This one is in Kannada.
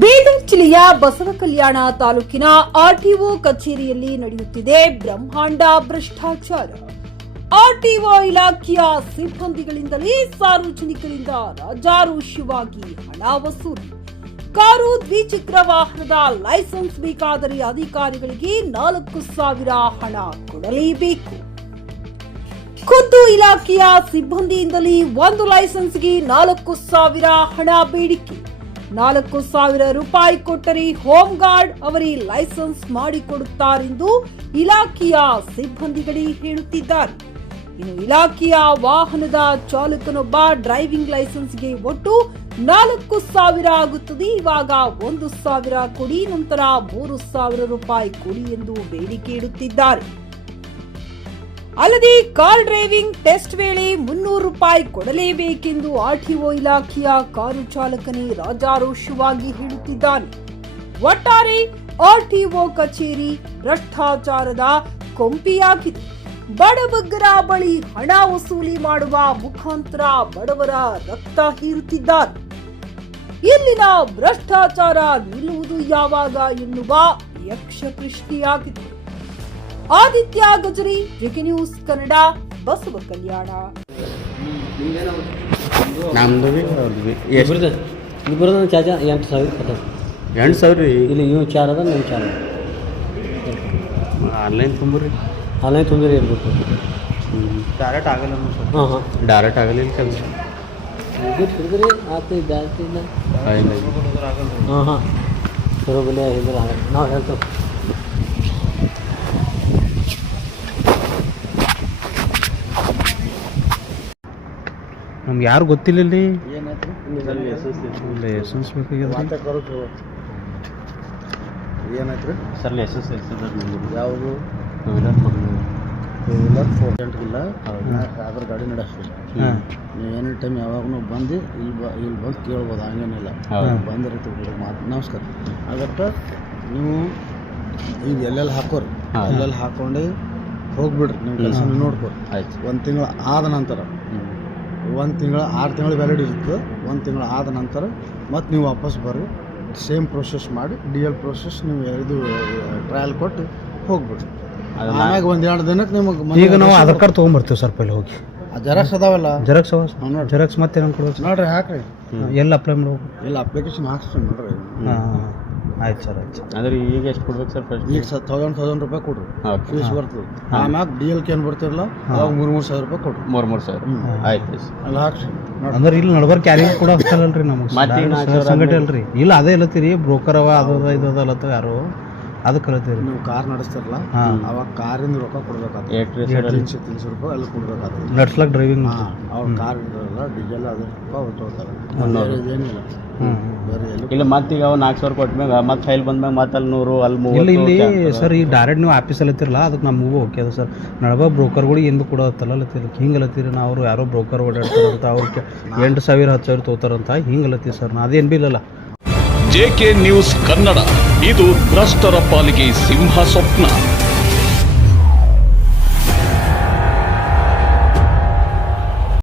ಬೀದರ್ ಜಿಲ್ಲೆಯ ಬಸವಕಲ್ಯಾಣ ತಾಲೂಕಿನ ಆರ್ಟಿಒ ಕಚೇರಿಯಲ್ಲಿ ನಡೆಯುತ್ತಿದೆ ಬ್ರಹ್ಮಾಂಡ ಭ್ರಷ್ಟಾಚಾರ. ಆರ್ಟಿಒ ಇಲಾಖೆಯ ಸಿಬ್ಬಂದಿಗಳಿಂದಲೇ ಸಾರ್ವಜನಿಕರಿಂದ ರಾಜಾರೋಷವಾಗಿ ಹಣ ವಸೂಲಿ. ಕಾರು ದ್ವಿಚಕ್ರ ವಾಹನದ ಲೈಸೆನ್ಸ್ ಬೇಕಾದರೆ ಅಧಿಕಾರಿಗಳಿಗೆ 4,000 ಹಣ ಕೊಡಲೇಬೇಕು. ಖುದ್ದು ಇಲಾಖೆಯ ಸಿಬ್ಬಂದಿಯಿಂದಲೇ ಒಂದು ಲೈಸೆನ್ಸ್ಗೆ 4,000 ಹಣ ಬೇಡಿಕೆ. 4,000 ರೂಪಾಯಿ ಕೊಟ್ಟರೆ ಹೋಮ್ ಗಾರ್ಡ್ ಅವರೇ ಲೈಸೆನ್ಸ್ ಮಾಡಿಕೊಡುತ್ತಾರೆಂದು ಇಲಾಖೆಯ ಸಿಬ್ಬಂದಿಗಳೇ ಹೇಳುತ್ತಿದ್ದಾರೆ. ಇನ್ನು ಇಲಾಖೆಯ ವಾಹನದ ಚಾಲಕನೊಬ್ಬ ಡ್ರೈವಿಂಗ್ ಲೈಸೆನ್ಸ್ಗೆ ಒಟ್ಟು 4,000 ಆಗುತ್ತದೆ. ಇವಾಗ 1,000 ಕೊಡಿ, ನಂತರ 3,000 ರೂಪಾಯಿ ಕೊಡಿ ಎಂದು ಬೇಡಿಕೆ ಇಡುತ್ತಿದ್ದಾರೆ. ಅಲ್ಲದೆ ಕಾರ್ ಡ್ರೈವಿಂಗ್ ಟೆಸ್ಟ್ ವೇಳೆ 300 ರೂಪಾಯಿ ಕೊಡಲೇಬೇಕೆಂದು ಆರ್ಟಿಒ ಇಲಾಖೆಯ ಕಾರು ಚಾಲಕನೇ ರಾಜಾರೋಷವಾಗಿ ಹೇಳುತ್ತಿದ್ದಾನೆ. ಒಟ್ಟಾರೆ ಆರ್ಟಿಒ ಕಚೇರಿ ಭ್ರಷ್ಟಾಚಾರದ ಕೊಂಪಿಯಾಗಿದೆ. ಬಡಬಗ್ಗರ ಬಳಿ ಹಣ ವಸೂಲಿ ಮಾಡುವ ಮುಖಾಂತರ ಬಡವರ ರಕ್ತ ಹೀರುತ್ತಿದ್ದಾರೆ. ಇಲ್ಲಿನ ಭ್ರಷ್ಟಾಚಾರ ನಿಲ್ಲುವುದು ಯಾವಾಗ ಎನ್ನುವ ಯಕ್ಷ ಪ್ರಶ್ನೆಯಾಗಿದೆ. ಆದಿತ್ಯ ಗಜರಿ, ಜೆಕೆ ನ್ಯೂಸ್ ಕನ್ನಡ, ಬಸವ ಕಲ್ಯಾಣ. ಚಾಚಾ 8,000 ಇಲ್ಲಿ ಇವು 4 ಅದ, ನೀವು 4 ಆನ್ಲೈನ್ ತುಂಬ್ರಿ ಇರ್ಬೇಕು. ಡೈರೆಕ್ಟ್ ಆಗಲ್ಲ. ಹಾಂ ಡೈರೆಕ್ಟ್ ಆಗಲಿಲ್ಲ ಕೆಲಸ ಕುಡಿದ್ರಿ ಆತು ಜಾಸ್ತಿ ಇಲ್ಲ. ಹಾಂ ಬರೋಬಲೆ ಇದ್ರೆ ನಾವು ಹೇಳ್ತೇವೆ. ನಮ್ಗೆ ಯಾರು ಗೊತ್ತಿಲ್ಲ ಇಲ್ಲಿ. ಲೈಸೆನ್ಸ್ ಬೇಕಾಗಿದೆ. ಏನಾಯ್ತು ಸರ್? ಲೈಸೆನ್ಸ್ ಯಾವುದು ಇಲ್ಲ ಆಧಾರ್ ಗಾಡಿ ನಡೆಸ್ತೀವಿ. ನೀವು ಎನಿ ಟೈಮ್ ಯಾವಾಗೂ ಬಂದು ಇಲ್ಲಿ ಬಂದು ಕೇಳ್ಬೋದು, ಹಂಗೇನಿಲ್ಲ. ಬಂದಿರ್ತೀವಿ ಮಾತು. ನಮಸ್ಕಾರ. ಅದಕ್ಕೆ ನೀವು ಈಗ ಎಲ್ಲೆಲ್ಲಿ ಹಾಕೋರಿ, ಎಲ್ಲೆಲ್ಲಿ ಹಾಕ್ಕೊಂಡು ಹೋಗ್ಬಿಡ್ರಿ. ನಿಮ್ಮ ಕೆಲಸ ನೋಡ್ಕೊರಿ. ಆಯ್ತು. 1 ತಿಂಗಳು ಆದ ನಂತರ 1 ತಿಂಗಳು 6 ತಿಂಗಳು ವ್ಯಾಲಿಡ್ ಇರುತ್ತೆ. 1 ತಿಂಗಳು ಆದ ನಂತರ ಮತ್ತು ನೀವು ವಾಪಸ್ ಬರ್ರಿ. ಸೇಮ್ ಪ್ರೊಸೆಸ್ ಮಾಡಿ DL ಪ್ರೊಸೆಸ್ ನೀವು ಇದು ಟ್ರಯಲ್ ಕೊಟ್ಟು ಹೋಗ್ಬಿಡ್ರಿ. ಆಮ್ಯಾಗ 1-2 ದಿನಕ್ಕೆ ನಿಮಗೆ ಈಗ ನಾವು ಆಧಾರ್ ಕಾರ್ಡ್ ತೊಗೊಂಬರ್ತೀವಿ ಸರ್. ಪೈಲೆ ಹೋಗಿ ಜೆರಾಕ್ಸ್ ಅದಾವಲ್ಲ, ಜೆರಾಕ್ಸ್ ಜೆರಾಕ್ಸ್ ಮತ್ತೆ ಏನು ಕೊಡ್ಬೇಕು ನೋಡ್ರಿ. ಹಾಕ್ರಿ. ಎಲ್ಲ ಅಪ್ಲೈ ಮಾಡ್ಬೇಕು. ಇಲ್ಲ ಅಪ್ಲಿಕೇಶನ್ ಹಾಕ್ಸ್ತೀನಿ ನೋಡ್ರಿ. ಆಯ್ತು ಸರ್. ಆಯ್ತು. ಅಂದ್ರೆ ಈಗ ಎಷ್ಟು ಕೊಡ್ಬೇಕು ಸರ್? ಫಸ್ಟ್ ಈಗ 1,000 ರೂಪಾಯಿ ಕೊಡ್ರಿ, ಫೀಸ್ ಬರ್ತದೆ. ಆಮ್ಯಾಗ DL ಏನು ಬರ್ತಿರಲ್ಲ ಅವಾಗ 3,000 ರೂಪಾಯಿ ಕೊಡ್ರಿ. 3,000 ಆಯ್ತು ಅಲ್ಲಿ ಹಾಕ್ಸಿ. ಅಂದ್ರೆ ಇಲ್ಲಿ ನಡ್ಬರ್ಕ್ ಯಾರಿಗೂ ಕೂಡ ಅಷ್ಟಲ್ಲಲ್ರಿ ನಮಗೆ ಸಂಗತಿ ಅಲ್ರಿ. ಇಲ್ಲ ಅದೇ ಇಲ್ಲತ್ತೀರಿ ಬ್ರೋಕರ್ ಅವ ಅದು ಇದು ಅದಲ್ಲತ್ತ ಯಾರು ಅದಕ್ಕೆ ಕಲಿತೀರಿ. ನೀವು ಕಾರ್ ನಡೆಸ್ತಾರಲ್ಲ ಅವಾಗ ಕಾರಿಂದ ರೊಕ್ಕ ಕೊಡ್ಬೇಕಾಗ್ತದೆ. 300 ರೂಪಾಯಿ ಅಲ್ಲಿ ಕೊಡ್ಬೇಕಾಗ್ತದೆ ನಡ್ಸ್ಲಾಕ್ ಡ್ರೈವಿಂಗ್. ಅವ್ರ ಕಾರ್ ಇರೋಲ್ಲ ಡೀಸೆಲ್ 1000 ರೂಪಾಯಿ ತೊಗೊಳ್ತಾರೆ. ಏನಿಲ್ಲ ಬೇರೆ ಎಲ್ಲ. ಇಲ್ಲ ಮತ್ತೆ ಈಗ 4,000 ಕೊಟ್ಮ್ಯಾಗ ಮತ್ತೆ ಫೈಲ್ ಬಂದ್ಮ್ಯಾಗ ಮತ್ತೆ ಅಲ್ಲಿ 100 ಅಲ್ಲಿ 30. ಇಲ್ಲ ಇಲ್ಲಿ ಸರ್ ಈಗ ಡೈರೆಕ್ಟ್ ನೀವು ಆಫೀಸಲ್ಲಿ ಇರ್ತಿರಲ್ಲ ಅದಕ್ಕೆ ನಮಗೂ ಓಕೆ ಅದು ಸರ್. ನಡಬ ಬ್ರೋಕರ್ಗಳು ಎಂದು ಕೊಡೋತ್ತಲ್ಲ ಹಿಂಗಲತ್ತೀರಿ. ನಾವು ಅವ್ರು ಯಾರೋ ಬ್ರೋಕರ್ ಓಡಾಡ್ತಾರಂತ ಅವ್ರಿಗೆ 8,000 10,000 ತೊಗೋತಾರಂತ ಹಿಂಗಲತ್ತೀವಿ ಸರ್. ಅದೇನು ಬಿ ಇಲ್ಲಲ್ಲ. JK ನ್ಯೂಸ್ ಕನ್ನಡ, ಇದು ಭ್ರಷ್ಟರ ಪಾಲಿಗೆ ಸಿಂಹ ಸ್ವಪ್ನ.